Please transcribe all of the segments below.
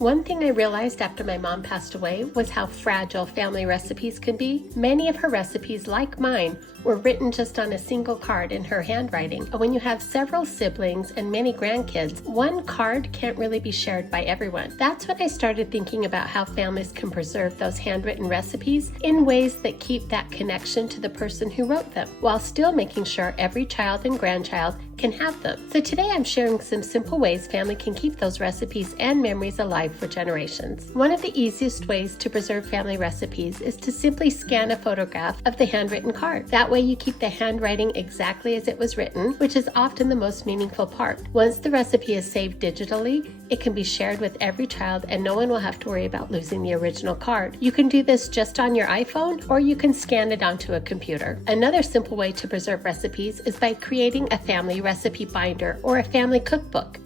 One thing I realized after my mom passed away was how fragile family recipes can be. Many of her recipes, like mine, were written just on a single card in her handwriting. When you have several siblings and many grandkids, one card can't really be shared by everyone. That's when I started thinking about how families can preserve those handwritten recipes in ways that keep that connection to the person who wrote them, while still making sure every child and grandchild can have them. So today I'm sharing some simple ways family can keep those recipes and memories alive for generations. One of the easiest ways to preserve family recipes is to simply scan a photograph of the handwritten card. That way you keep the handwriting exactly as it was written, which is often the most meaningful part. Once the recipe is saved digitally, it can be shared with every child and no one will have to worry about losing the original card. You can do this just on your iPhone or you can scan it onto a computer. Another simple way to preserve recipes is by creating a family recipe binder or a family cookbook.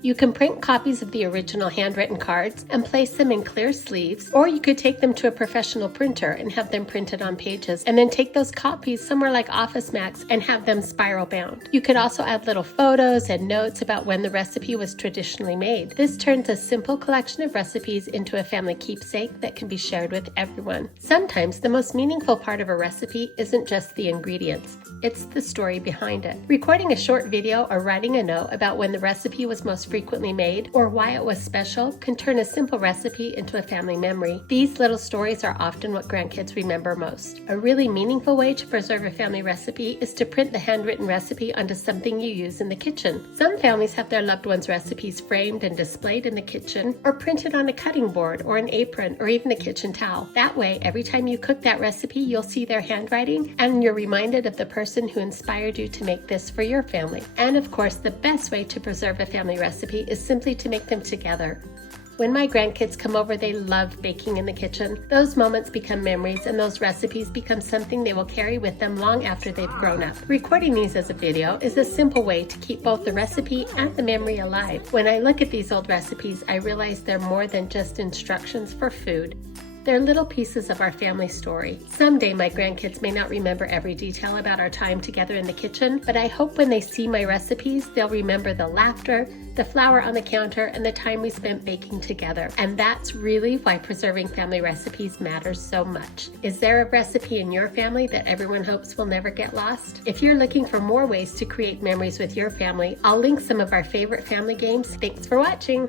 You can print copies of the original handwritten cards and place them in clear sleeves, or you could take them to a professional printer and have them printed on pages, and then take those copies somewhere like Office Max and have them spiral bound. You could also add little photos and notes about when the recipe was traditionally made. This turns a simple collection of recipes into a family keepsake that can be shared with everyone. Sometimes the most meaningful part of a recipe isn't just the ingredients, it's the story behind it. Recording a short video or writing a note about when the recipe was most frequently made or why it was special can turn a simple recipe into a family memory. These little stories are often what grandkids remember most. A really meaningful way to preserve a family recipe is to print the handwritten recipe onto something you use in the kitchen. Some families have their loved ones' recipes framed and displayed in the kitchen or printed on a cutting board or an apron or even a kitchen towel. That way, every time you cook that recipe, you'll see their handwriting and you're reminded of the person who inspired you to make this for your family. And of course, the best way to preserve a family recipe is simply to make them together. When my grandkids come over, they love baking in the kitchen. Those moments become memories and those recipes become something they will carry with them long after they've grown up. Recording these as a video is a simple way to keep both the recipe and the memory alive. When I look at these old recipes, I realize they're more than just instructions for food. They're little pieces of our family story. Someday my grandkids may not remember every detail about our time together in the kitchen, but I hope when they see my recipes, they'll remember the laughter, the flour on the counter, and the time we spent baking together. And that's really why preserving family recipes matters so much. Is there a recipe in your family that everyone hopes will never get lost? If you're looking for more ways to create memories with your family, I'll link some of our favorite family games. Thanks for watching.